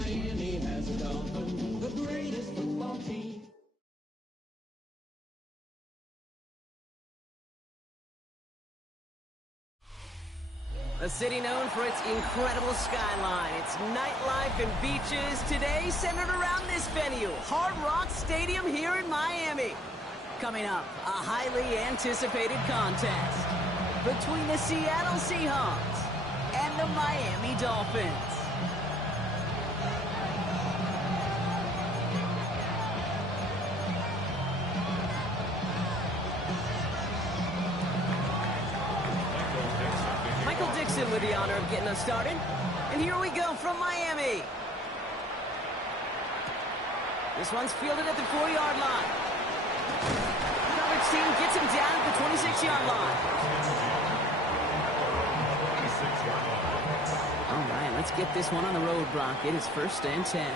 Miami has a Dolphin, the greatest football team. A city known for its incredible skyline, its nightlife and beaches, today centered around this venue, Hard Rock Stadium here in Miami. Coming up, a highly anticipated contest between the Seattle Seahawks and the Miami Dolphins. Michael Dixon with the honor of getting us started. And here we go from Miami. This one's fielded at the 4-yard line. Coverage team gets him down at the 26-yard line. All right, let's get this one on the road, Brock. It is 1st and 10.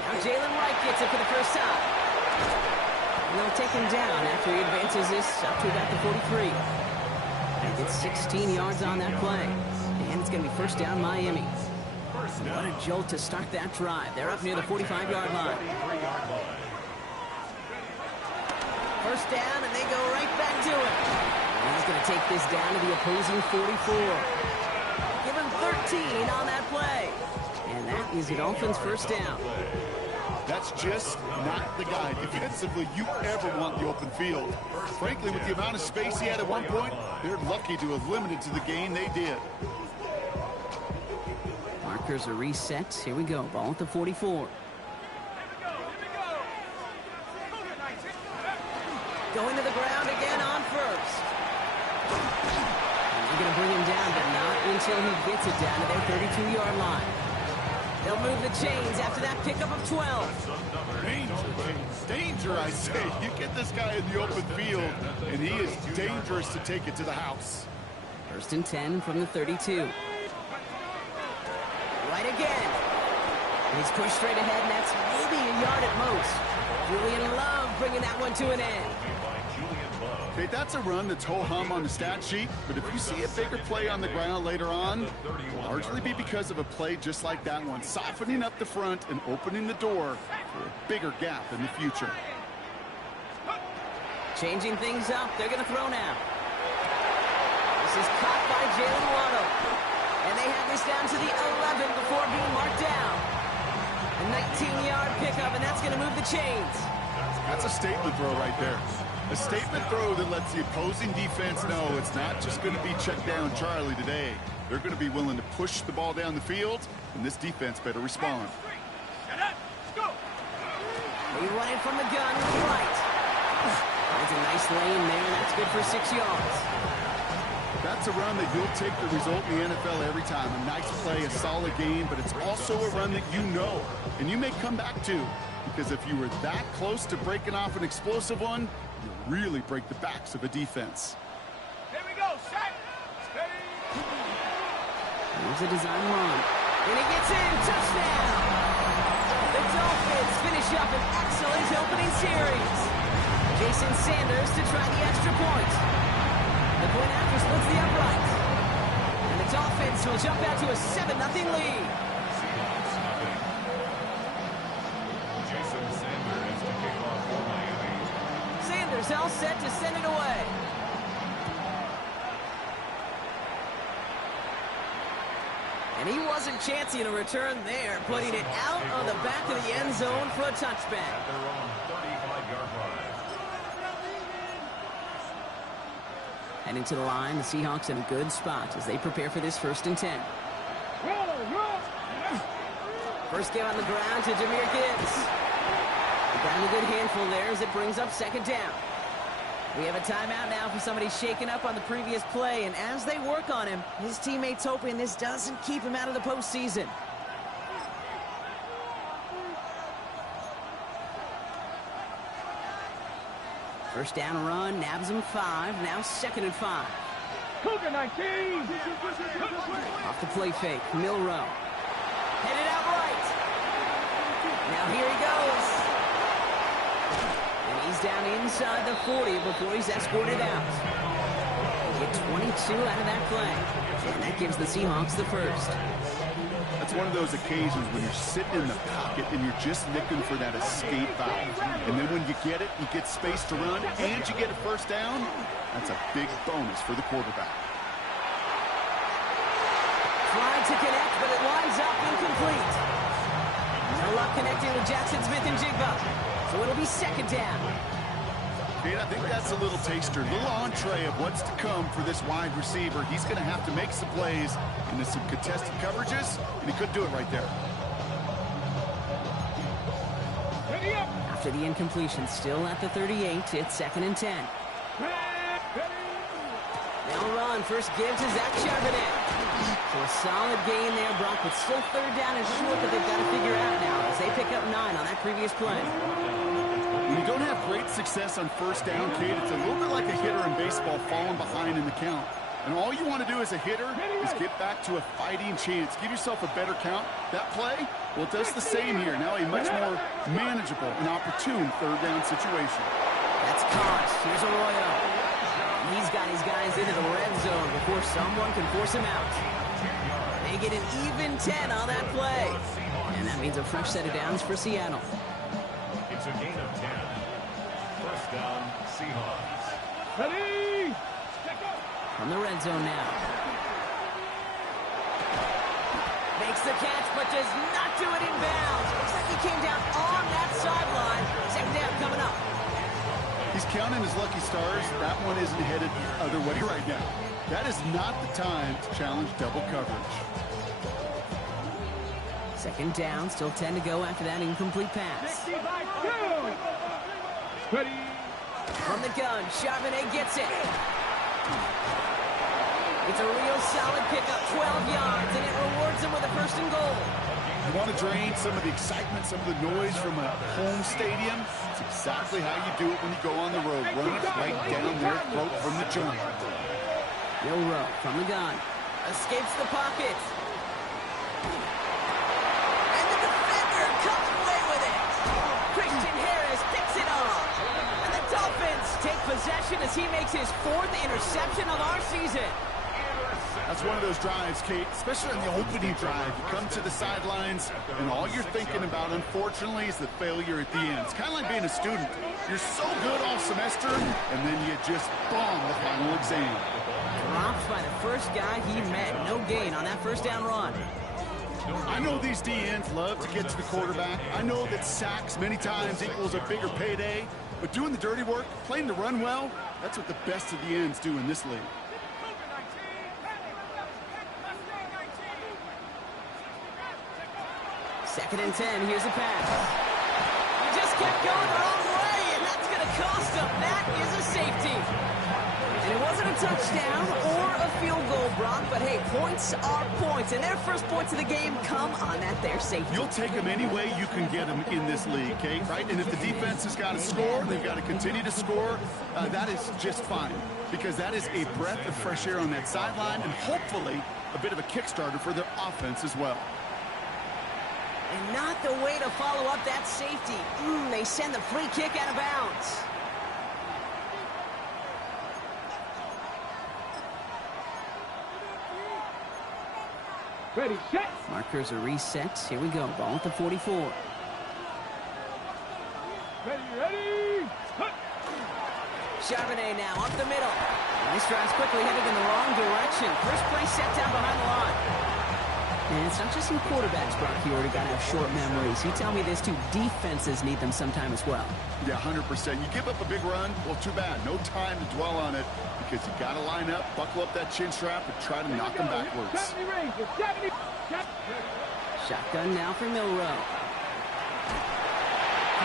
Now Jalen Wright gets it for the first time. And they'll take him down after he advances this up to about the 43. And gets 16 yards on that play. And it's going to be 1st down Miami. What a jolt to start that drive. They're up near the 45-yard line. 1st down, and they go right back to it. And he's going to take this down to the opposing 44. Give him 13 on that play. And that is the Dolphins' 1st down. That's just not the guy defensively you ever want the open field. Frankly, with the amount of space he had at one point, they're lucky to have limited to the gain they did. Markers are reset. Here we go. Ball at the 44. Going to the ground again on 1st. They're going to bring him down, but not until he gets it down to their 32-yard line. They'll move the chains after that pickup of 12. Danger, I say. You get this guy in the open field, and he is dangerous to take it to the house. 1st and 10 from the 32. Right again. He's pushed straight ahead, and that's maybe a yard at most. Julian Love bringing that one to an end. Okay, that's a run that's ho-hum on the stat sheet, but if you see a bigger play on the ground later on, it'll largely be because of a play just like that one, softening up the front and opening the door for a bigger gap in the future. Changing things up, they're going to throw now. This is caught by Jalen Waddle. And they have this down to the 11 before being marked down. A 19-yard pickup, and that's going to move the chains. That's a statement throw right there. A statement throw that lets the opposing defense know it's not just going to be check down Charlie today. They're going to be willing to push the ball down the field, and this defense better respond. They run it from the gun right. That's a nice lane there, and that's good for 6 yards. That's a run that you'll take the result in the NFL every time. A nice play, a solid game, but it's also a run that you know, and you may come back to, because if you were that close to breaking off an explosive one, you'll really break the backs of a defense. Here we go, set, steady. Here's a design run. And he gets in, touchdown! The Dolphins finish up an excellent opening series. Jason Sanders to try the extra point. The point after splits the upright. And the Dolphins will jump out to a 7-0 lead. Sanders all set to send it away. And he wasn't chancing a return there, putting it out on the back of the end zone for a touchback. Heading to the line, the Seahawks in a good spot as they prepare for this 1st and 10. First game on the ground to Jahmyr Gibbs. Got a good handful there as it brings up 2nd down. We have a timeout now for somebody shaken up on the previous play, and as they work on him, his teammates hoping this doesn't keep him out of the postseason. First down run, nabs him 5, now 2nd and 5. Cougar 19! Off the play fake, Milroe. Headed out right. Now here he goes. And he's down inside the 40 before he's escorted out. get 22 out of that play. And that gives the Seahawks the first. That's one of those occasions when you're sitting in the pocket and you're just looking for that escape valve. And then when you get it, you get space to run, and you get a first down. That's a big bonus for the quarterback. Trying to connect, but it winds up incomplete. No luck connecting with Jackson Smith-Njigba. So it'll be second down. Kate, I think that's a little taster, a little entree of what's to come for this wide receiver. He's going to have to make some plays into some contested coverages, and he could do it right there. After the incompletion, still at the 38, it's second and 10. They'll run. First give to Zach Charbonnet. So a solid gain there, Brock, but still third down and short that they've got to figure out now as they pick up 9 on that previous play. When you don't have great success on first down, Kate, it's a little bit like a hitter in baseball falling behind in the count. And all you want to do as a hitter is get back to a fighting chance. Give yourself a better count. That play, well, it does the same here. Now a much more manageable and opportune third down situation. That's caught. Here's Arroyo. He's got his guys into the red zone before someone can force him out. They get an even 10 on that play. And that means a fresh set of downs for Seattle. It's a gain of 10. First down, Seahawks. Ready? From the red zone now. Makes the catch, but does not do it in bounds. Looks like he came down on that sideline. Second down coming up. He's counting his lucky stars. That one isn't headed the other way right now. That is not the time to challenge double coverage. Second down, still 10 to go after that incomplete pass. Ready? From the gun, Charbonnet gets it. It's a real solid pickup, 12 yards, and it rewards him with a first and goal. You want to drain some of the excitement, some of the noise from a home stadium? It's exactly how you do it when you go on the road. Run it right down their throat from the jump. Milroe from the gun. Escapes the pocket. And the defender comes away with it. Christian Harris picks it off. And the Dolphins take possession as he makes his 4th interception of our season. That's one of those drives, Kate, especially on the opening drive. You come to the sidelines, and all you're thinking about, unfortunately, is the failure at the end. It's kind of like being a student. You're so good all semester, and then you just bomb the final exam. Dropped by the first guy he met. No gain on that first down run. I know these DNs love to get to the quarterback. I know that sacks many times equals a bigger payday, but doing the dirty work, playing the run well, that's what the best of the ends do in this league. Second and 10, here's a pass. He just kept going the wrong way, and that's going to cost him. That is a safety. And it wasn't a touchdown or a field goal, Brock, but hey, points are points, and their first points of the game come on that there safety. You'll take them any way you can get them in this league, Kate, right? And if the defense has got to score, they've got to continue to score, that is just fine, because that is a breath of fresh air on that sideline, and hopefully a bit of a kickstarter for their offense as well. And not the way to follow up that safety. They send the free kick out of bounds. Ready, set. Markers are reset. Here we go. Ball at the 44. Ready. Charbonnet now up the middle. Nice drives quickly headed in the wrong direction. First play set down behind the line. And it's not just some quarterbacks, Brock, you already got to have short memories. You tell me this too, defenses need them sometime as well. Yeah, 100%. You give up a big run, well, too bad. No time to dwell on it because you got to line up, buckle up that chin strap, and try to knock them backwards. Shotgun now for Milroe.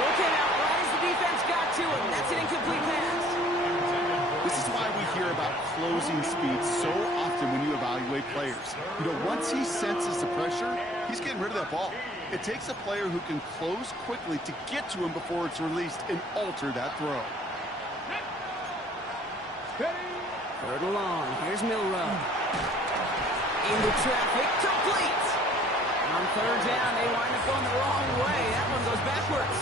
Looking out right as the defense got to him. That's an incomplete pass. This is why we hear about closing speed so often when you evaluate players. You know, once he senses the pressure, he's getting rid of that ball. It takes a player who can close quickly to get to him before it's released and alter that throw. Third along. Here's Milroe. Into traffic. Complete. On third down, they wind up going the wrong way. That one goes backwards.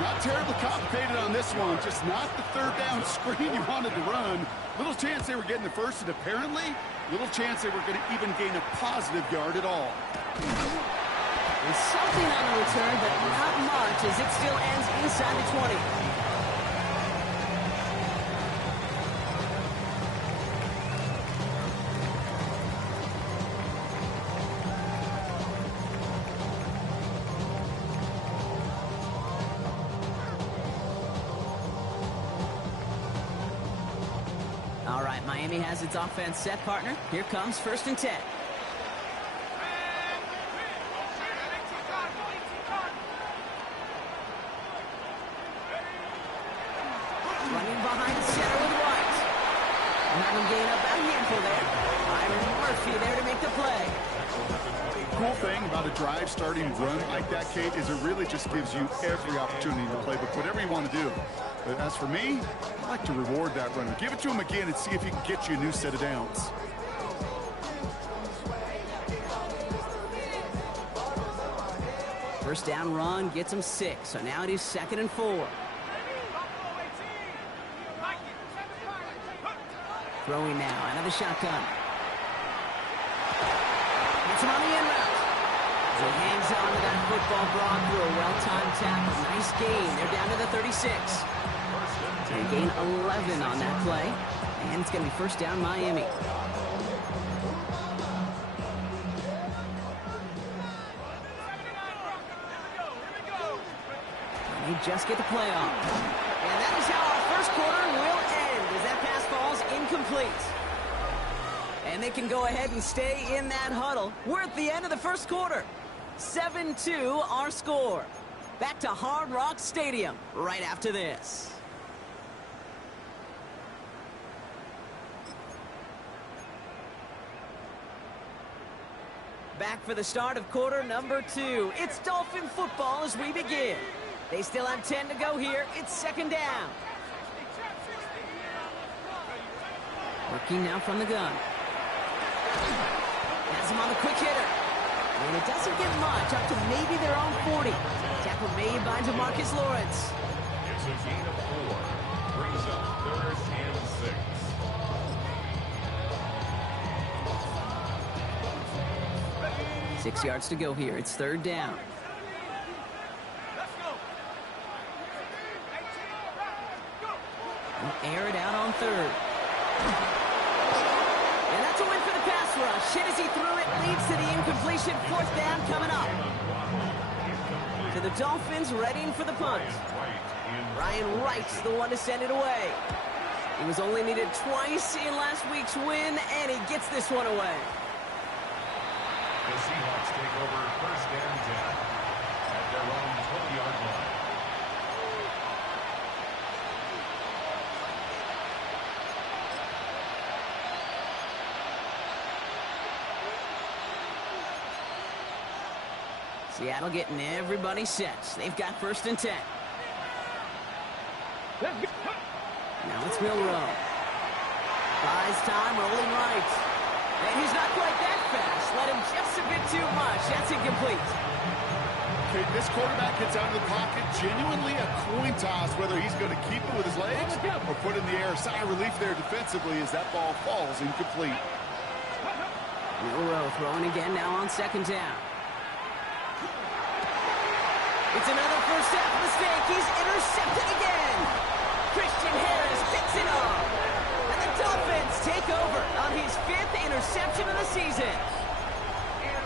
Not terribly complicated on this one, just not the third down screen you wanted to run. Little chance they were getting the first, and apparently, little chance they were going to even gain a positive yard at all. And something on the return, but not much, as it still ends inside the 20. All right, Miami has its offense set, partner. Here comes 1st and 10. Running behind the center with White. Let him gain up that handful there. Byron Murphy there to make the play. Cool thing about a drive starting run like that, Kate, is it really just gives you every opportunity to play, but whatever you want to do. But as for me, I like to reward that runner. Give it to him again and see if he can get you a new set of downs. First down run gets him 6, so now it is 2nd and 4. Throwing now out of the shotgun. Gets him on the in route. He hangs on to that football broad through a well-timed tackle. Nice gain. They're down to the 36. They gain 11 on that play. And it's going to be 1st down Miami. And they just get the play off. And that is how our first quarter will end, as that pass falls incomplete. And they can go ahead and stay in that huddle. We're at the end of the first quarter. 7-2 our score. Back to Hard Rock Stadium right after this. Back for the start of quarter number 2. It's Dolphin football as we begin. They still have 10 to go here. It's 2nd down. Working now from the gun. Has him on the quick hitter. And it doesn't get much, up to maybe their own 40. Tackle made by DeMarcus Lawrence. It's a gain of 4. Brings up 3rd and 6. 6 yards to go here. It's 3rd down. We'll air it out on 3rd. And that's a win for the pass rush. Hit as he threw it, leads to the incompletion. 4th down coming up. To the Dolphins, readying for the punt. Ryan Wright's the one to send it away. He was only needed twice in last week's win, and he gets this one away. The Seahawks take over 1st and 10 at their own 20-yard line. Seattle getting everybody set. They've got 1st and 10. Now it's Milrow. Buys time, rolling right. And he's not quite that fast. Let him just a bit too much. That's incomplete. Okay, this quarterback gets out of the pocket. Genuinely a coin toss whether he's going to keep it with his legs or put it in the air. Sigh of relief there defensively as that ball falls incomplete. Milrow throwing again now on 2nd down. It's another first half mistake. He's intercepted again. Christian Harris picks it up. And the Dolphins take over on his 5th interception of the season.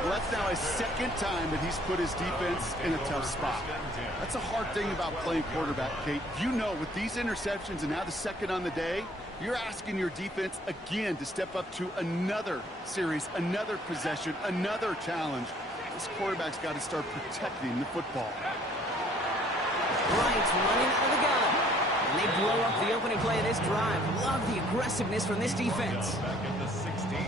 Well, that's now his 2nd time that he's put his defense in a tough spot. That's a hard thing about playing quarterback, Kate. You know, with these interceptions and now the 2nd on the day, you're asking your defense again to step up to another series, another possession, another challenge. This quarterback's got to start protecting the football. Wright running out of the gun. And they blow up the opening play of this drive. Love the aggressiveness from this defense.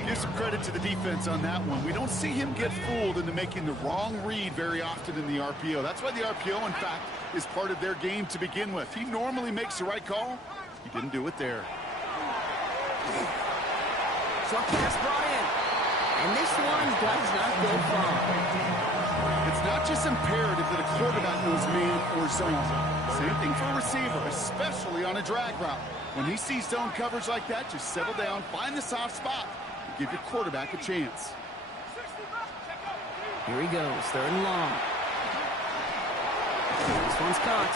Give some credit to the defense on that one. We don't see him get fooled into making the wrong read very often in the RPO. That's why the RPO, in fact, is part of their game to begin with. He normally makes the right call. He didn't do it there. Short pass brought in. And this one does not go far. It's not just imperative that a quarterback knows man or zone. Same thing for a receiver, especially on a drag route. When he sees zone coverage like that, just settle down, find the soft spot, and give your quarterback a chance. Here he goes, 3rd and long. This one's caught.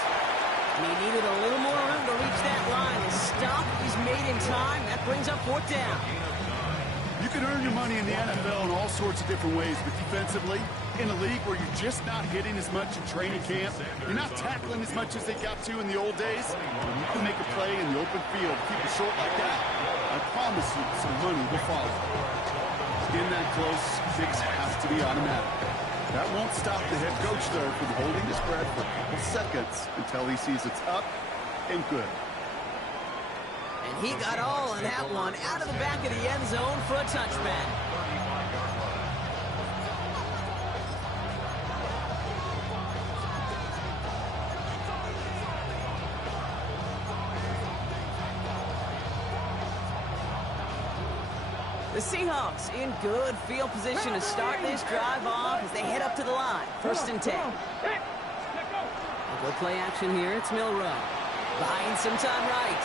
And he needed a little more room to reach that line. The stop is made in time. That brings up 4th down. You can earn your money in the NFL in all sorts of different ways, but defensively, in a league where you're just not hitting as much in training camp, you're not tackling as much as they got to in the old days, when you can make a play in the open field, keep it short like that, I promise you some money will follow. In that close, kicks have to be automatic. That won't stop the head coach, though, from holding his breath for a couple seconds until he sees it's up and good. And he got all on that one out of the back of the end zone for a touchback. The Seahawks in good field position to start this drive off as they head up to the line. 1st and 10. A good play action here. It's Milroe. Buying some time right.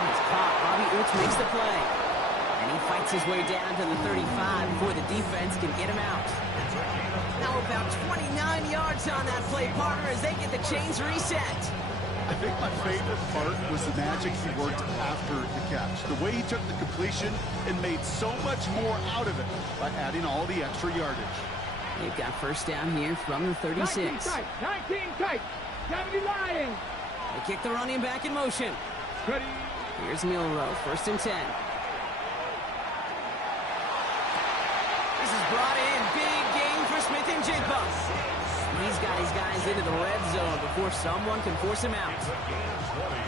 He's caught. Bobby Oots makes the play. And he fights his way down to the 35 before the defense can get him out. Now about 29 yards on that play, partner, as they get the chains reset. I think my favorite part was the magic he worked after the catch. The way he took the completion and made so much more out of it by adding all the extra yardage. They've got 1st down here from the 36. 19 tight. 70 Lions. They kick the running back in motion. Ready. Here's Milroe, 1st and 10. This is brought in. Big gain for Smith and Jigba. He's got his guys into the red zone before someone can force him out.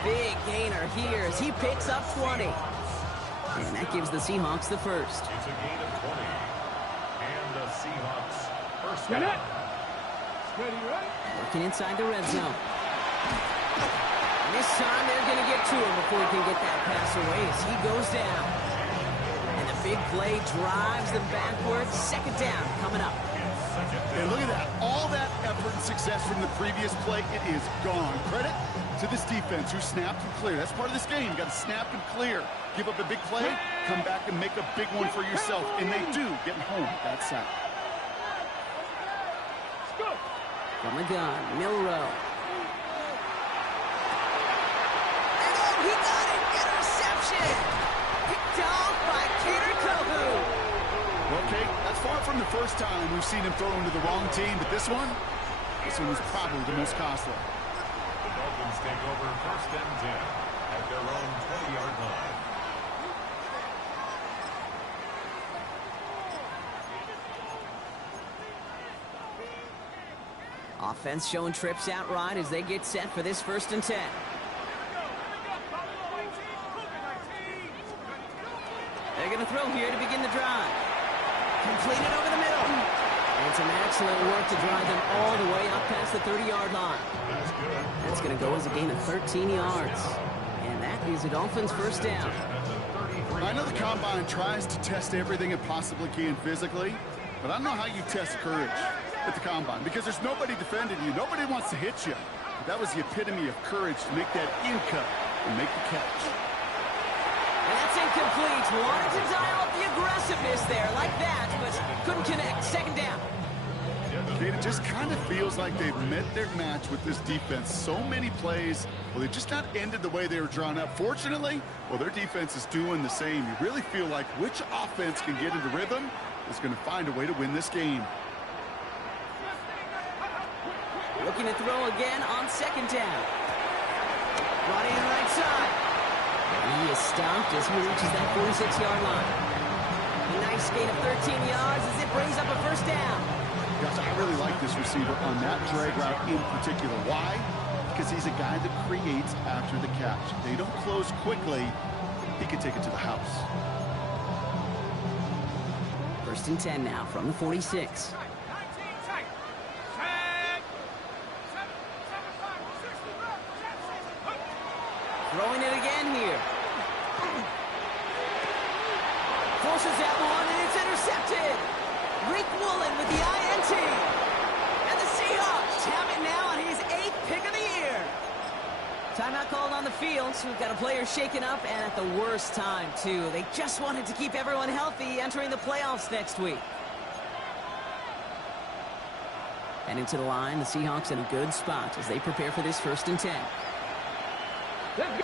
Big gainer here as he picks up 20. And that gives the Seahawks the 1st. It's a gain of 20. And the Seahawks 1st Get down. it. Ready, right? Working inside the red zone. And this time they're going to get to him before he can get that pass away as he goes down. And the big play drives them backwards. 2nd down coming up. And look at that. All that effort and success from the previous play, it is gone. Credit to this defense who snapped and cleared. That's part of this game. You got to snap and clear. Give up a big play, come back and make a big one for yourself. And they do, getting home with that sack. From the gun, Milroe. And oh, he got it! Interception! Picked off by Kader Kohou. Okay, that's far from the first time we've seen him throw into the wrong team, but this one was probably the most costly. The Dolphins take over 1st and 10 at their own 20-yard line. Offense showing trips out right as they get set for this 1st and 10. They're going to throw here to begin the drive. Completed over the middle. And some excellent work to drive them all the way up past the 30-yard line. That's going to go as a gain of 13 yards. And that is the Dolphins' 1st down. I know the Combine tries to test everything it possibly can physically, but I don't know how you test courage at the Combine because there's nobody defending you. Nobody wants to hit you. But that was the epitome of courage to make that in cut and make the catch. And that's incomplete. Wanted to dial up the aggressiveness there like that, but couldn't connect. 2nd down. It just kind of feels like they've met their match with this defense. So many plays, well, they just not ended the way they were drawn up. Fortunately, well, their defense is doing the same. You really feel like which offense can get into rhythm is going to find a way to win this game. Looking to throw again on 2nd down. Brought in right side. And he is stopped as he reaches that 46-yard line. A nice gain of 13 yards as it brings up a 1st down. Gosh, I really like this receiver on that drag route in particular. Why? Because he's a guy that creates after the catch. They don't close quickly. He can take it to the house. 1st and 10 now from the 46. Throwing it again here. Forces that one, and it's intercepted. Rick Woolen with the INT. And the Seahawks have it now on his 8th pick of the year. Timeout called on the field, so we've got a player shaken up, and at the worst time, too. They just wanted to keep everyone healthy entering the playoffs next week. And into the line, the Seahawks in a good spot as they prepare for this 1st and 10. Ready.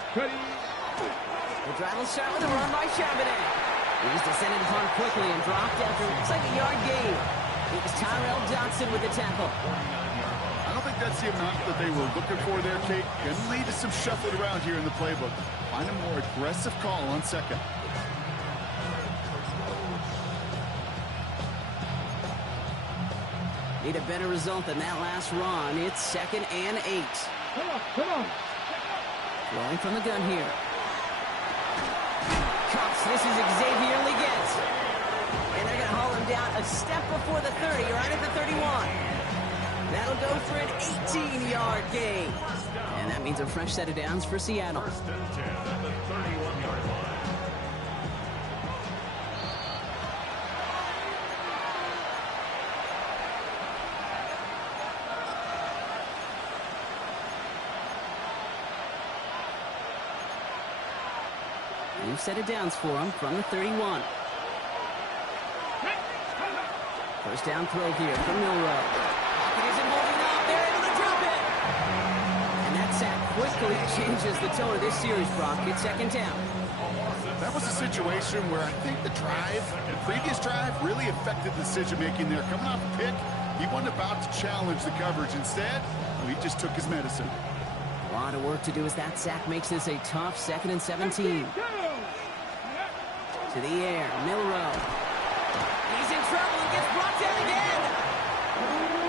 The drive will start with a run by Charbonnet. He's descended upon quickly and dropped after looks like a yard gain. It was Tyrell Dodson with the tackle. I don't think that's the amount that they were looking for there, Kate. Going to lead to some shuffling around here in the playbook. Find a more aggressive call on 2nd. Need a better result than that last run. It's 2nd and 8. Come on. Rolling from the gun here. Cups, this is Xavier Leggett. And they're going to haul him down a step before the 30, right at the 31. That'll go for an 18-yard gain. And that means a fresh set of downs for Seattle. 1st and 10 at the 31-yard line. New set of downs for him from the 31. First down throw here from Milroe. Pocket isn't holding up. They're able to drop it. And that sack quickly changes the tone of this series, Brock. It's 2nd down. That was a situation where I think the previous drive, really affected the decision-making there. Coming off a pick, he wasn't about to challenge the coverage. Instead, he just took his medicine. A lot of work to do as that sack makes this a tough 2nd and 17. To the air, Milroe. He's in trouble and gets brought down again.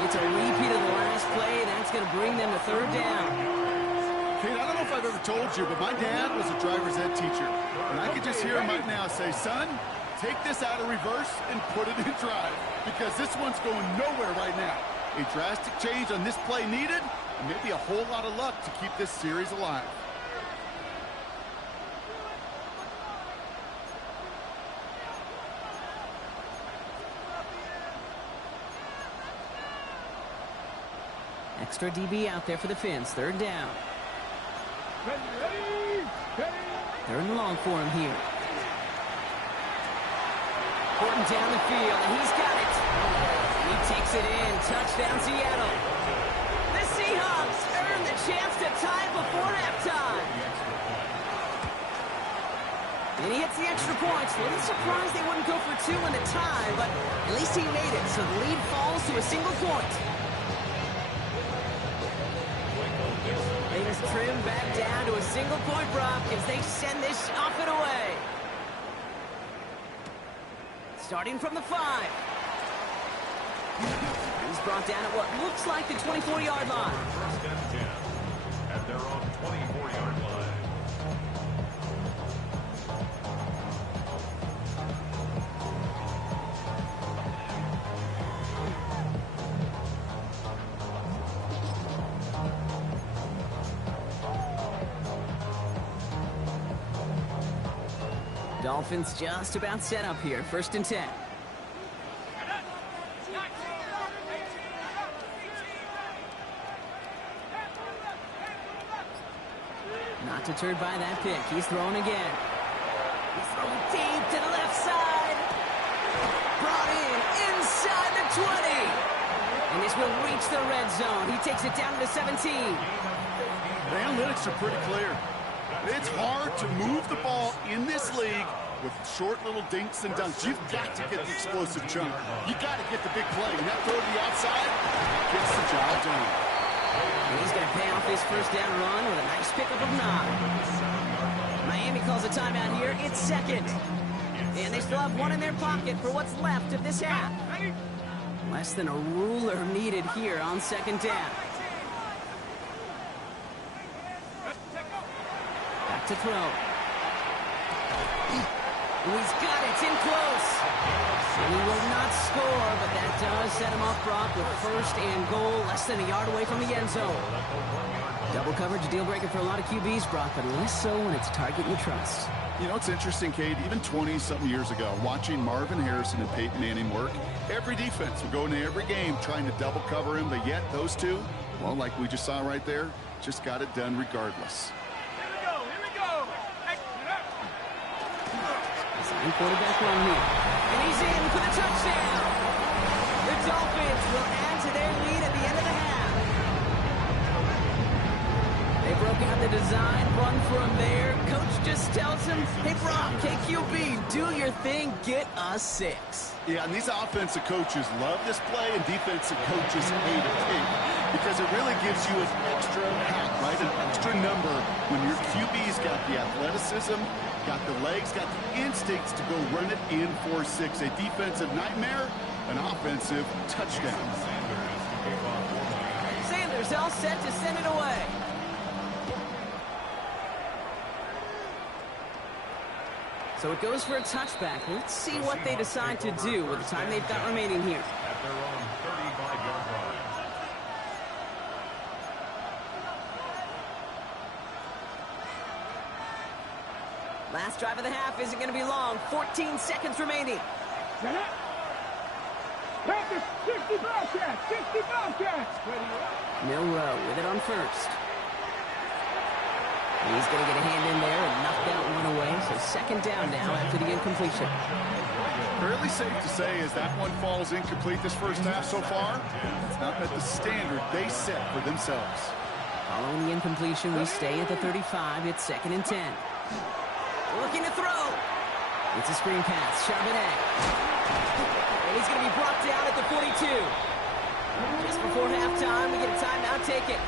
It's a repeat of the last play. That's going to bring them to 3rd down. Kate, I don't know if I've ever told you, but my dad was a driver's ed teacher. And I could just hear him right now say, son, take this out of reverse and put it in drive. Because this one's going nowhere right now. A drastic change on this play needed, and maybe a whole lot of luck to keep this series alive. Extra DB out there for the Finns. 3rd down. Ready. 3rd and long for him here. Horton down the field, and he's got it. He takes it in. Touchdown, Seattle. The Seahawks earn the chance to tie it before halftime. And he hits the extra points. A little surprised they wouldn't go for 2 in the tie, but at least he made it, so the lead falls to a single point. They just trim back down to a single point, Brock, as they send this off and away. Starting from the 5. He's brought down at what looks like the 24-yard line. 1st and 10 at their own 24-yard line. Dolphins just about set up here. 1st and 10. Not deterred by that pick. He's throwing again. He's throwing deep to the left side. Brought in inside the 20. And this will reach the red zone. He takes it down to the 17. The analytics are pretty clear. It's hard to move the ball in this league with short little dinks and dunks. You've got to get the explosive chunk. You got to get the big play. And that throw to the outside gets the job done. And he's going to pay off his 1st down run with a nice pickup of 9. Miami calls a timeout here. It's 2nd. And they still have 1 in their pocket for what's left of this half. Less than a ruler needed here on 2nd down. Back to throw. Oh, he's got it. It's in close. And he will not score, but that does set him off, Brock, with first and goal, less than a yard away from the end zone. Double coverage, a deal breaker for a lot of QBs, Brock, but less so when it's a target you trust. You know, it's interesting, Cade, even 20-something years ago, watching Marvin Harrison and Peyton Manning work, every defense would go into every game trying to double cover him, but yet those two, well, like we just saw right there, just got it done regardless. Here we go. Design quarterback run here. And he's in for the touchdown. The Dolphins will add to their lead at the end of the half. They broke out the design run from there. Coach just tells him, hey, Brock, KQB, do your thing, get us 6. Yeah, and these offensive coaches love this play, and defensive coaches hate it because it really gives you an extra hat, right? An extra number when your QB's got the athleticism, got the legs, got the instincts to go run it in for 6. A defensive nightmare, an offensive touchdown. Sanders all set to send it away. So it goes for a touchback. Let's see what they decide to do with the time they've got remaining here. At their own 35-yard line. Last drive of the half isn't going to be long. 14 seconds remaining. Set up. Panthers, 60 Bobcats, 60 Bobcats. Milrow with it on first. And he's going to get a hand in there and knock that one away. So second down now after the incompletion. Fairly safe to say as that one falls incomplete this first half so far, it's not met the standard they set for themselves. Following the incompletion, we stay at the 35. It's 2nd and 10. Looking to throw. It's a screen pass. Charbonnet. And he's going to be brought down at the 42. Just before halftime, we get a timeout. Take it.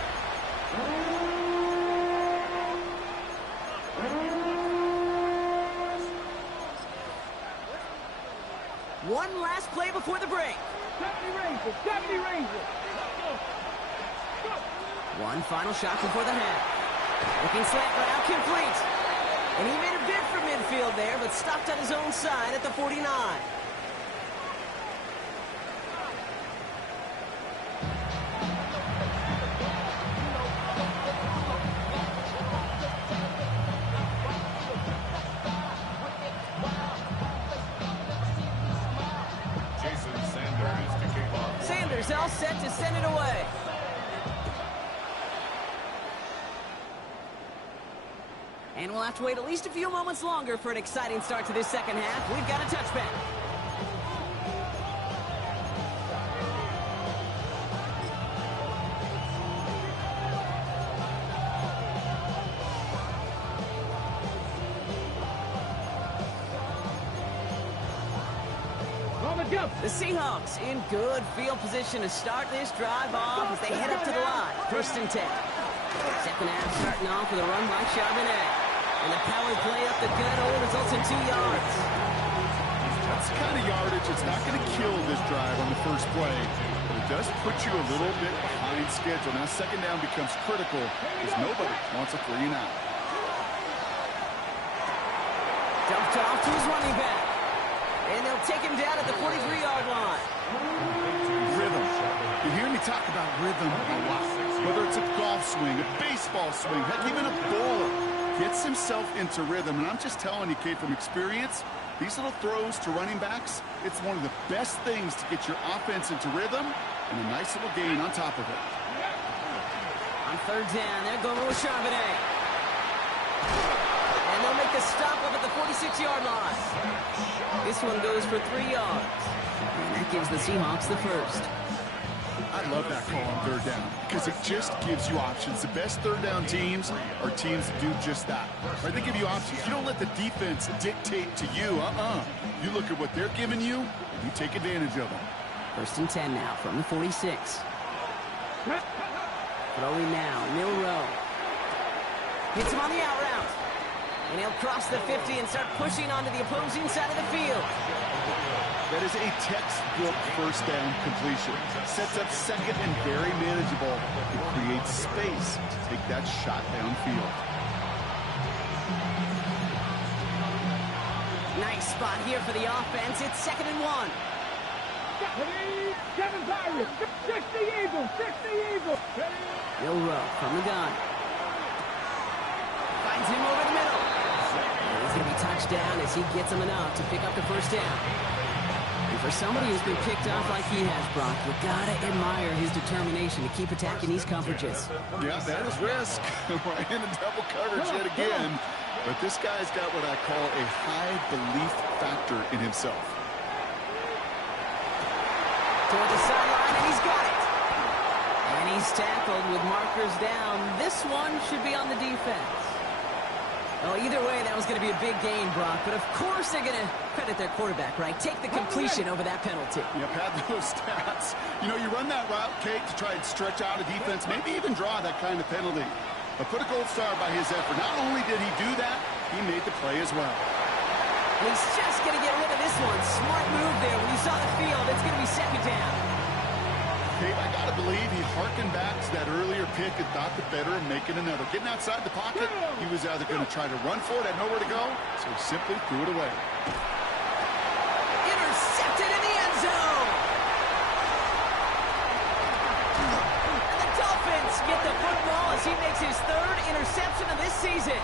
One last play before the break. 70 Rangers. One final shot before the half. Looking slant route, complete. And he made a bid for midfield there, but stopped on his own side at the 49. Sanders all set to send it away. And we'll have to wait at least a few moments longer for an exciting start to this second half. We've got a touchback. The Seahawks in good field position to start this drive off as they head up to the line. 1st and 10. Second half starting off with a run by Charbonnet. And the power play up the gut only results in 2 yards. That's the kind of yardage that's not going to kill this drive on the first play, but it does put you a little bit behind schedule. Now second down becomes critical because nobody wants a 3 and out. Dumped off to his running back. And they'll take him down at the 43-yard line. Rhythm. You hear me talk about rhythm a lot. Whether it's a golf swing, a baseball swing, heck, even a bowler gets himself into rhythm. And I'm just telling you, Kate, from experience, these little throws to running backs, it's one of the best things to get your offense into rhythm and a nice little gain on top of it. On 3rd down, they're going with Charbonnet. And they'll make the stop up at the 46-yard line. This one goes for 3 yards. And that gives the Seahawks the first. I love that call on 3rd down because it just gives you options. The best 3rd down teams are teams that do just that. Right? They give you options. You don't let the defense dictate to you. You look at what they're giving you, and you take advantage of them. 1st and 10 now from the 46. Throwing now, Milrow. Hits him on the out route. And he'll cross the 50 and start pushing onto the opposing side of the field. That is a textbook 1st down completion. Sets up 2nd and very manageable. It creates space to take that shot downfield. Nice spot here for the offense. It's 2nd and 1. 7 Pirates. 60 Eagles. 60 Eagles. Bill Rowe from the gun. Finds him over the middle. And he's going to be touched down as he gets him enough to pick up the first down. And for somebody who's been picked off like he has, Brock, you got to admire his determination to keep attacking these coverages. Yeah, that is risk. We're in a double coverage yet again. But this guy's got what I call a high belief factor in himself. Toward the sideline, and he's got it. And he's tackled with markers down. This one should be on the defense. Well, either way, that was going to be a big gain, Brock. But of course they're going to credit their quarterback, right? Take the completion over that penalty. Yep, had those stats. You know, you run that route, Kate, to try and stretch out a defense, maybe even draw that kind of penalty. But put a gold star by his effort. Not only did he do that, he made the play as well. He's just going to get rid of this one. Smart move there. When you saw the field, it's going to be 2nd down. Kate, I got to believe he harkened back to that earlier pick and thought the better of making another. Getting outside the pocket, he was either going to try to run for it, had nowhere to go, so he simply threw it away. Intercepted in the end zone. And the Dolphins get the football as he makes his 3rd interception of this season.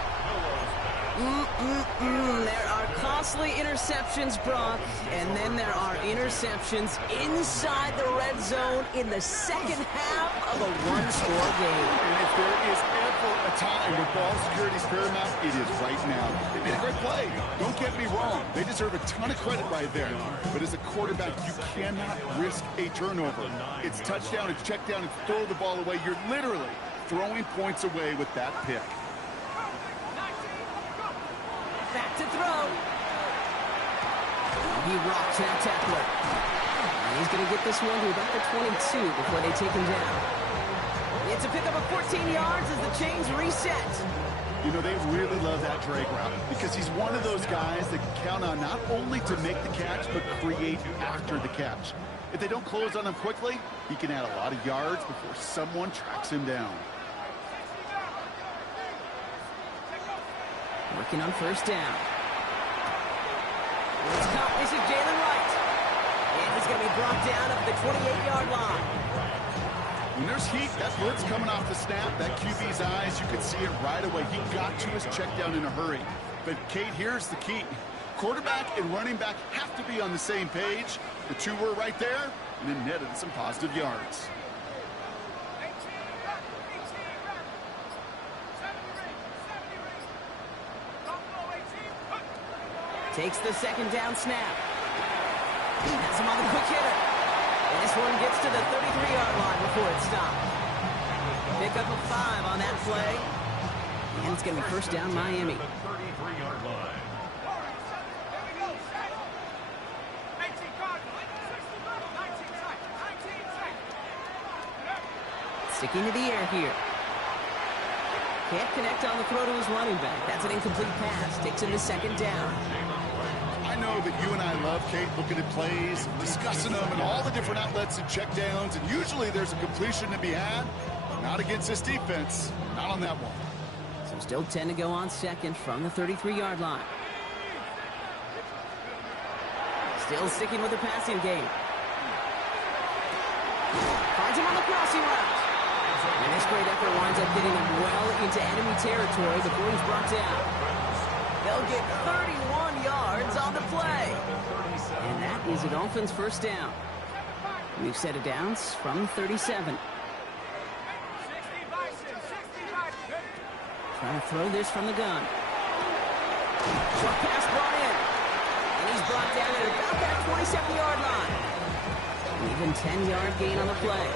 There are costly interceptions, Brock, and then there are interceptions inside the red zone in the second half of a one-score game. And if there is ever a time where ball security is paramount, it is right now. They made a great play. Don't get me wrong. They deserve a ton of credit right there. But as a quarterback, you cannot risk a turnover. It's touchdown, it's check down, it's throw the ball away. You're literally throwing points away with that pick. Back to throw. He rocks that tackler. And he's going to get this one to about the 22 before they take him down. It's a pickup of 14 yards as the chains reset. You know, they really love that drag route because he's one of those guys that can count on not only to make the catch, but create after the catch. If they don't close on him quickly, he can add a lot of yards before someone tracks him down. Working on first down. It's caught. This is Jalen Wright. And he's going to be brought down at the 28-yard line. When there's heat, that blitz coming off the snap, that QB's eyes, you could see it right away. He got to his check down in a hurry. But, Kate, here's the key. Quarterback and running back have to be on the same page. The two were right there, and then netted some positive yards. Takes the second down snap. Has him on the quick hitter. And this one gets to the 33-yard line before it's stopped. Pick up a 5 on that play. And it's going to be first down Miami. 33-yard line. Sticking to the air here. Can't connect on the throw to his running back. That's an incomplete pass. Takes him to second down. I know that you and I love, Kate, looking at plays, discussing them, and all the different outlets and checkdowns, and usually there's a completion to be had. Not against this defense. Not on that one. So still 10 to go on second from the 33-yard line. Still sticking with the passing game. Finds him on the crossing route. And this great effort winds up getting him well into enemy territory before he's brought down. They'll get 31 yards on the play. And that is a Dolphins first down. We've set it downs from 37. Trying to throw this from the gun. Short pass brought in. And he's brought down at about that 27-yard line. An even 10-yard gain on the play.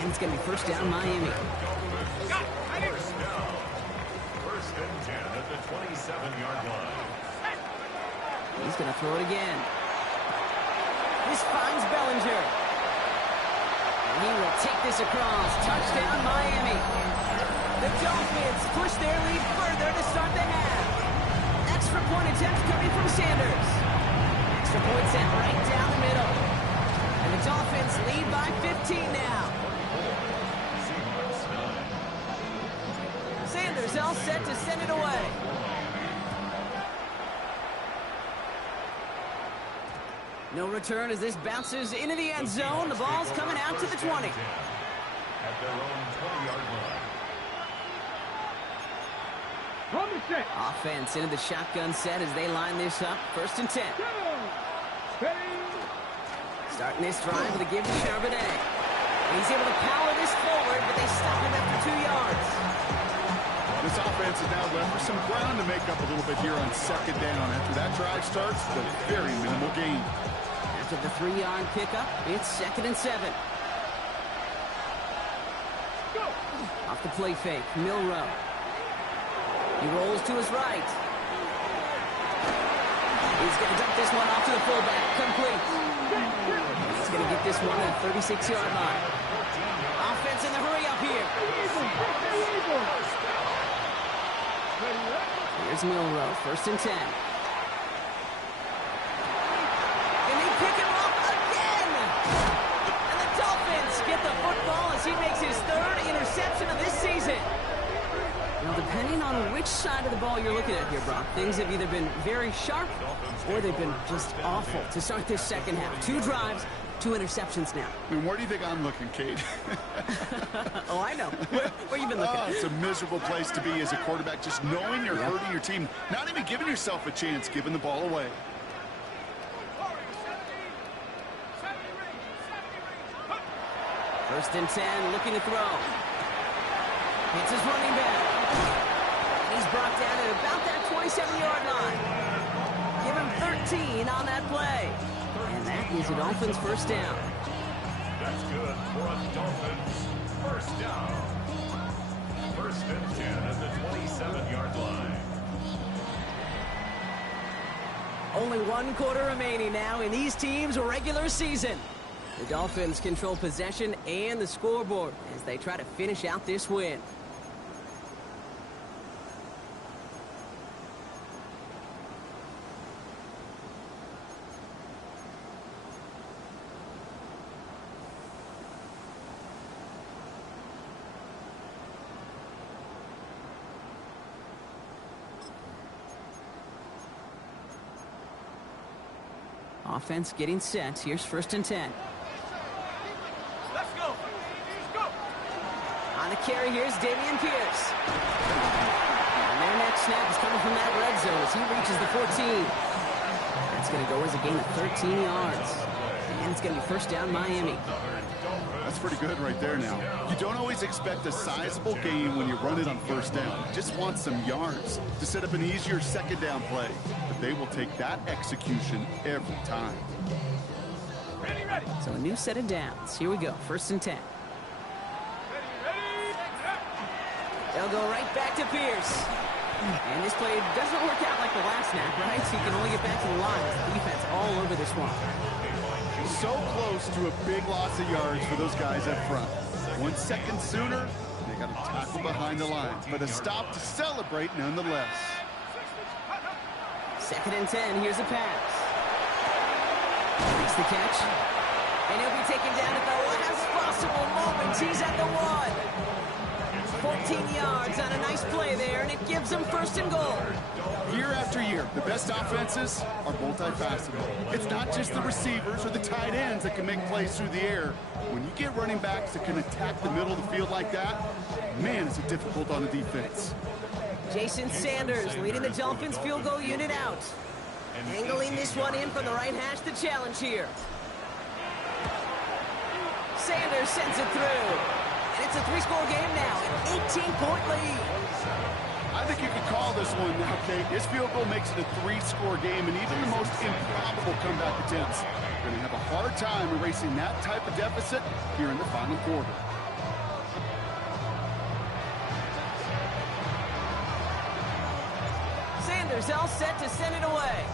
And it's going to be first down Miami. First and 10 at the 27-yard line. He's going to throw it again. This finds Bellinger. And he will take this across. Touchdown Miami. The Dolphins push their lead further to start the half. Extra point attempt coming from Sanders. Extra point sent right down the middle. And the Dolphins lead by 15 now. Sanders all set to send it away. No return as this bounces into the end zone. The ball's coming out to the 20. At their own 20-yard line. From the set. Offense into the shotgun set as they line this up. 1st and 10. Go. Ready. Starting this drive with a give to Charbonnet. And he's able to power this forward, but they stop him after 2 yards. This offense is now left with some ground to make up a little bit here on 2nd down. After that drive starts, the very minimal gain. After the 3-yard pickup, it's 2nd and 7. Go. Off the play fake, Milrow. He rolls to his right. He's going to dump this one off to the fullback. Complete. He's going to get this one at the 36-yard line. Offense in the hurry up here. Here's Milrow, 1st and 10. And they pick him up again. And the Dolphins get the football as he makes his 3rd interception of this season. Now, depending on which side of the ball you're looking at here, Brock, things have either been very sharp or they've been just awful to start this 2nd half. 2 drives, 2 interceptions now. I mean, where do you think I'm looking, Kate? Oh, I know. Where you been looking? Oh, it's a miserable place to be as a quarterback, just knowing you're hurting your team, not even giving yourself a chance, giving the ball away. 1st and 10, looking to throw. It's his running back. He's brought down at about that 27-yard line. Give him 13 on that play. And that is a Dolphins 1st down. That's good for a Dolphins 1st down. 1st and 10 at the 27-yard line. Only 1 quarter remaining now in these teams' regular season. The Dolphins control possession and the scoreboard as they try to finish out this win. Offense getting set. Here's 1st and 10. Let's go. Let's go. On the carry, here's Dameon Pierce. And their next snap is coming from that red zone as he reaches the 14. That's going to go as a gain of 13 yards. And it's going to be 1st down Miami. That's pretty good right there now. You don't always expect a sizable gain when you run it on 1st down. You just want some yards to set up an easier 2nd down play. But they will take that execution every time. Ready, ready. So a new set of downs. Here we go. 1st and 10. They'll go right back to Pierce. And this play doesn't work out like the last snap, right? So you can only get back to the line with the defense all over this one. So close to a big loss of yards for those guys up front. 1 second sooner, they got a tackle behind the line. But a stop to celebrate nonetheless. 2nd and 10. Here's a pass. Makes the catch. And he'll be taken down at the last possible moment. He's at the 1. 14 yards on a nice play there, and it gives them 1st and goal. Year after year, the best offenses are multifaceted. It's not just the receivers or the tight ends that can make plays through the air. When you get running backs that can attack the middle of the field like that, man, it's difficult on the defense. Jason Sanders leading the Dolphins field goal unit out. Angling this one in from the right hash, the challenge here. Sanders sends it through. And it's a 3-score game now, an 18-point lead. I think you could call this one now, Kate. This field goal makes it a 3-score game, and even the most improbable comeback attempts are going to have a hard time erasing that type of deficit here in the final quarter. Sanders all set to send it away.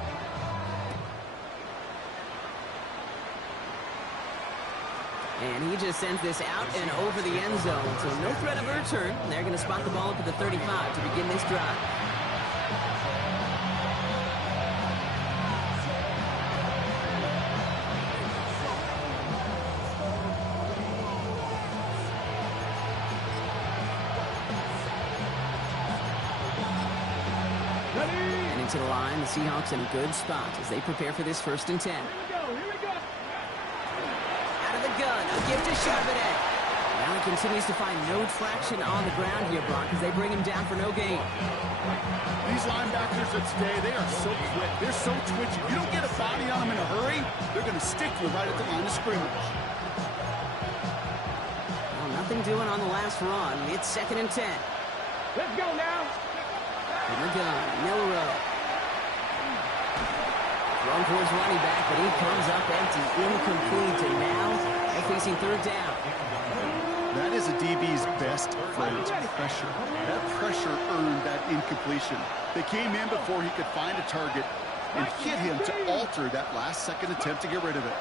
And he just sends this out and over the end zone. So no threat of a return. They're going to spot the ball up at the 35 to begin this drive. An to the line. The Seahawks in a good spot as they prepare for this 1st and 10. Here we go. Out of the gun, a give to Charbonnet. Now he continues to find no traction on the ground here, Brock, as they bring him down for no gain. These linebackers of today, they are so quick. They're so twitchy. You don't get a body on them in a hurry, they're going to stick you right at the line of scrimmage. Well, nothing doing on the last run. It's 2nd and 10. Let's go now. In the gun, Milrow. Thrown towards running back, but he comes up empty, incomplete, and now they're facing 3rd down. That is a DB's best friend, pressure. That pressure earned that incompletion. They came in before he could find a target and hit him to alter that last-second attempt to get rid of it.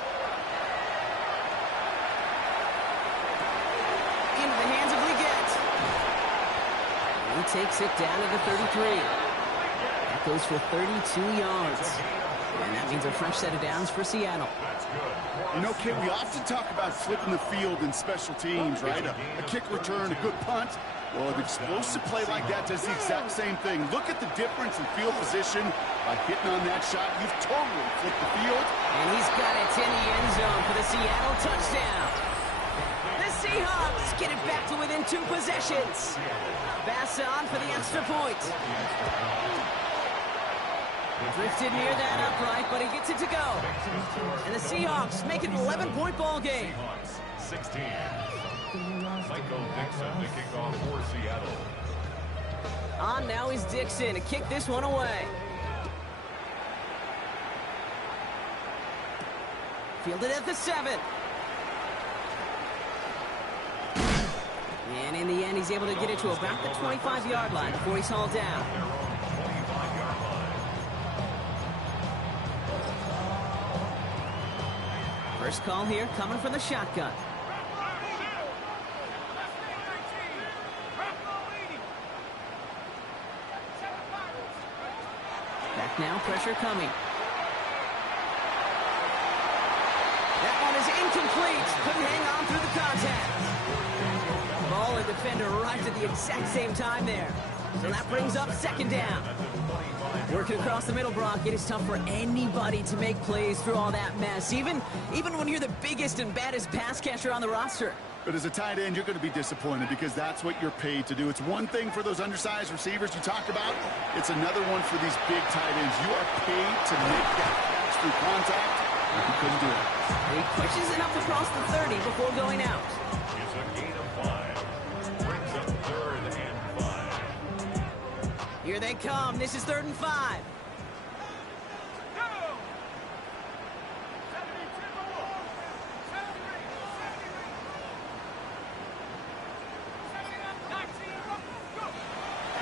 Into the hands of Leggett. He takes it down to the 33. That goes for 32 yards. And that means a fresh set of downs for Seattle. You know, Kit, we often talk about flipping the field in special teams, right? A kick return, a good punt. Well, an explosive play like that does the exact same thing. Look at the difference in field position. By hitting on that shot, you've totally flipped the field. And he's got it in the end zone for the Seattle touchdown. The Seahawks get it back to within 2 possessions. Basson for the extra point. Drifted near that upright, but he gets it to go. And the Seahawks make it an 11-point ball game. 16. Michael Dixon to kick off for Seattle. On now is Dixon to kick this one away. Fielded at the 7. And in the end, he's able to get it to about the 25-yard line before he's hauled down. First call here coming from the shotgun. Back now, pressure coming. That one is incomplete. Couldn't hang on through the contact. Ball and defender right at the exact same time there. So that brings up 2nd down. Working across the middle, Brock, it is tough for anybody to make plays through all that mess, even when you're the biggest and baddest pass catcher on the roster. But as a tight end, you're going to be disappointed because that's what you're paid to do. It's one thing for those undersized receivers you talked about. It's another one for these big tight ends. You are paid to make that catch through contact, and he couldn't do it. He pushes it up across the 30 before going out. It's a gain of 5. Brings up 3rd and 5. Here they come. This is 3rd and 5.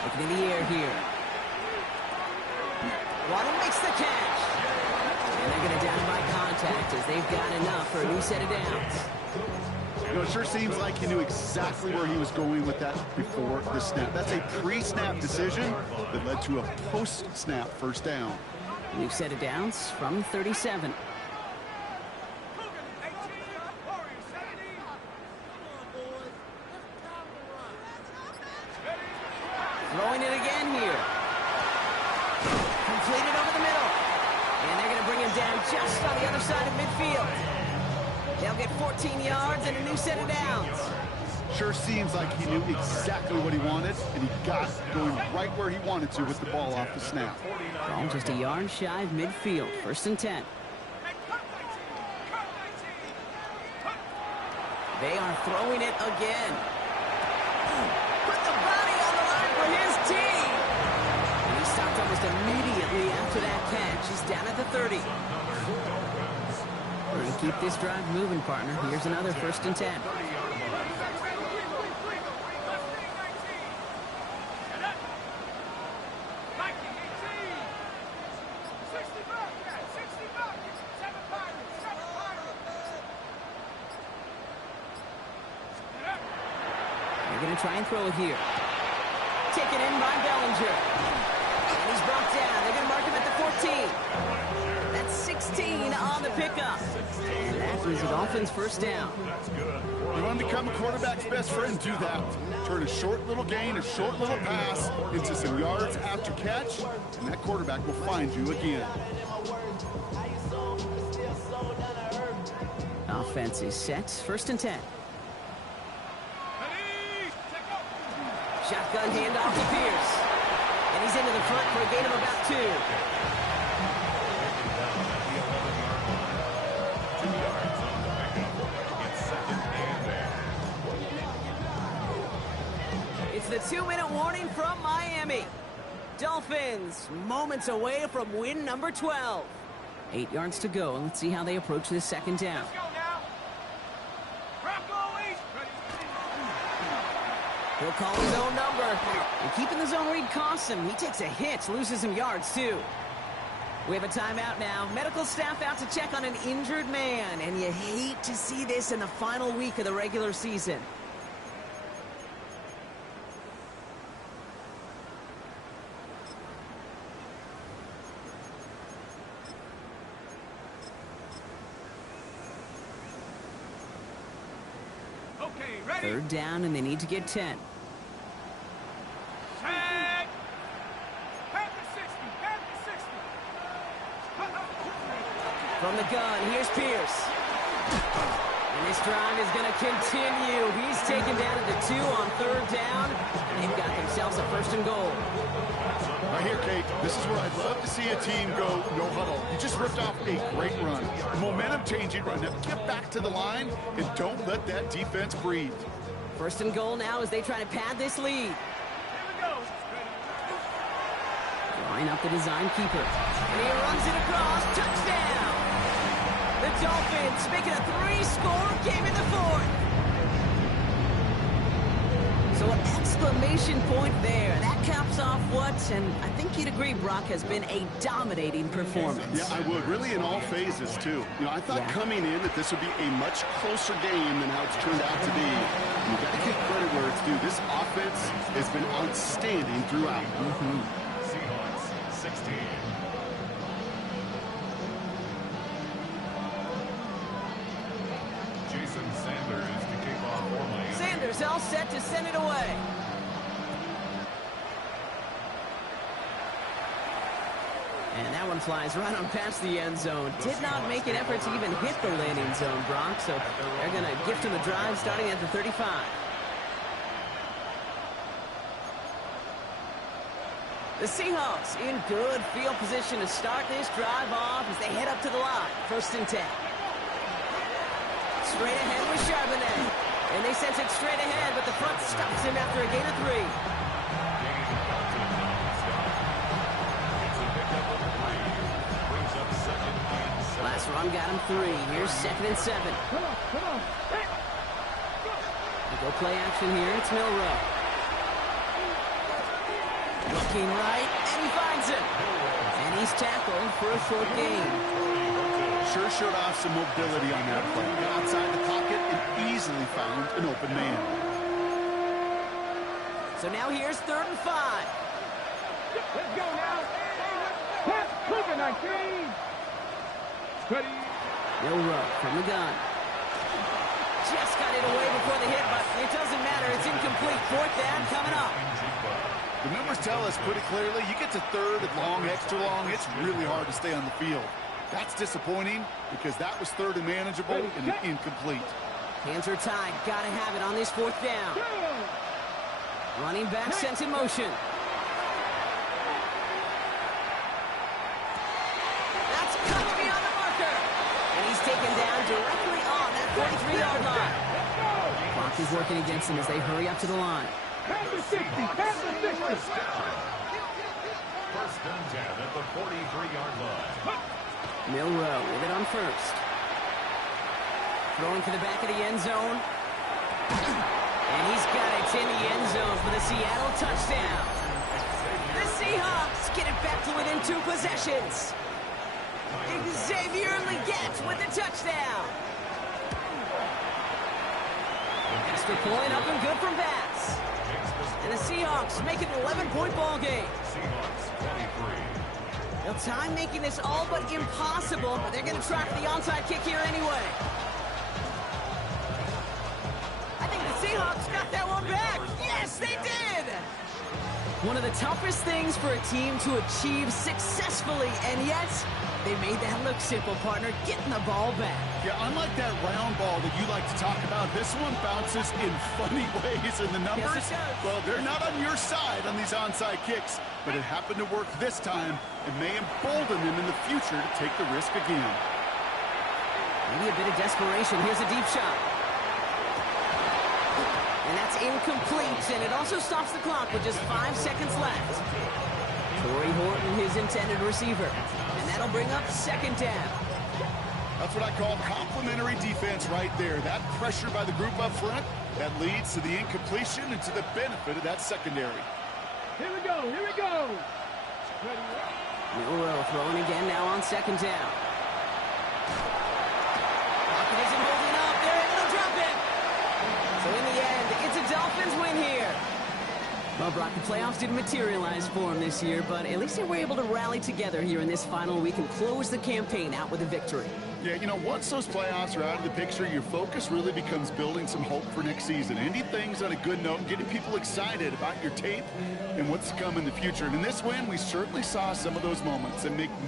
Looking in the air here. Waddle makes the catch. And they're going to down by contact as they've got enough for a new set of downs. You know, it sure seems like he knew exactly where he was going with that before the snap. That's a pre-snap decision that led to a post-snap 1st down. New set of downs from 37. Throwing it again here. Completed over the middle. And they're going to bring him down just on the other side of midfield. They'll get 14 yards and a new set of downs. Sure seems like he knew exactly what he wanted, and he got going right where he wanted to with the ball off the snap. Ball just a yard shy of midfield. 1st and 10. They are throwing it again. Put the body on the line for his team. And he stopped almost immediately after that catch. He's down at the 30. We're going to keep this drive moving, partner. Here's another 1st and 10. They're going to try and throw it here. Taken in by Bellinger. And he's brought down. They're going to mark him at the 14. That's 6 16 on the pickup. That is the Dolphins' first down. You want to become a quarterback's best friend, do that. Turn a short little gain, a short little pass into some yards after catch, and that quarterback will find you again. Offense is set. First and 10. Shotgun handoff to Pierce. And he's into the front for a gain of about 2. It's the 2-minute warning from Miami. Dolphins moments away from win number 12. 8 yards to go. Let's see how they approach this second down. He'll call his own number. And keeping the zone read costs him. He takes a hit, loses some yards too. We have a timeout now. Medical staff out to check on an injured man. And you hate to see this in the final week of the regular season. Okay, ready? Third down, and they need to get 10. Tag! Pass the 60! Pass the 60! From the gun, here's Pierce. And this drive is going to continue. He's taken down at the 2 on third down. And they've got themselves a first and goal. Right here, Kate, this is where I'd love to see a team go no huddle. You just ripped off a great run. Momentum-changing run. Now get back to the line and don't let that defense breathe. First and goal now as they try to pad this lead. Line up the design keeper. And he runs it across. Touchdown! The Dolphins make it a 3-score game in the fourth. So an exclamation point there. That caps off what, and I think you'd agree, Brock, has been a dominating performance. Yeah, I would. Really in all phases, too. You know, I thought coming in that this would be a much closer game than how it's turned out to be. And you got to give credit where it's due. This offense has been outstanding throughout. Seahawks 16. Jason Sanders to kick off for Miami. Sanders all set to send it away. And that one flies right on past the end zone. Did not make an effort to even hit the landing zone, Brock. So they're going to gift him the drive starting at the 35. The Seahawks in good field position to start this drive off as they head up to the line. First and 10. Straight ahead with Charbonnet. And they sense it straight ahead, but the front stops him after a gain of 3. Last run got him 3. Here's second and 7. Come on. Hey. They go play action here. It's Milroe. Looking right, and he finds him. And he's tackled for a short gain. Sure showed off some mobility on that play. Got outside the pocket and easily found an open man. So now here's 3rd and 5. Let's go now. Pass, quicker, 19. Ready. Milroe from the gun. Just got it away before the hit, but it doesn't matter. It's incomplete. 4th down coming up. The numbers tell us pretty clearly, you get to 3rd and long, extra long, it's really hard to stay on the field. That's disappointing because that was 3rd and manageable and an incomplete. Hands are tied. Got to have it on this 4th down. Running back sent in motion. That's cut beyond the marker. And he's taken down directly on that 43-yard line. Clock is working against them as they hurry up to the line. Pass the 60. Pass the 60. First and 10 at the 43-yard line. Milroe with it on first. Throwing to the back of the end zone. And he's got it in the end zone for the Seattle touchdown. The Seahawks get it back to within 2 possessions. Xavier Legette with the touchdown. After pulling up and good from pass. And the Seahawks make it an 11-point ball game. Seahawks 23. They'll time making this all but impossible, but they're going to try for the onside kick here anyway. I think the Seahawks got that one back. Yes, they did! One of the toughest things for a team to achieve successfully, and yet they made that look simple, partner, getting the ball back. Yeah, unlike that round ball that you like to talk about, this one bounces in funny ways, and the numbers, Yes, it does. well, they're not on your side on these onside kicks, but it happened to work this time and may embolden them in the future to take the risk again. Maybe a bit of desperation. Here's a deep shot. And that's incomplete, and it also stops the clock with just 5 seconds left. Torrey Horton, his intended receiver. And that'll bring up second down. That's what I call complementary defense right there. That pressure by the group up front, that leads to the incompletion and to the benefit of that secondary. Here we go. Here we go. Ready? Milrow throwing again now on second down. Pocket isn't holding up. They're able to drop it. So in the end, it's a Dolphins win here. Well, Brock, the playoffs didn't materialize for them this year, but at least they were able to rally together here in this final week and close the campaign out with a victory. Yeah, you know, once those playoffs are out of the picture, your focus really becomes building some hope for next season. Ending things on a good note and getting people excited about your tape and what's to come in the future. And in this win, we certainly saw some of those moments and make me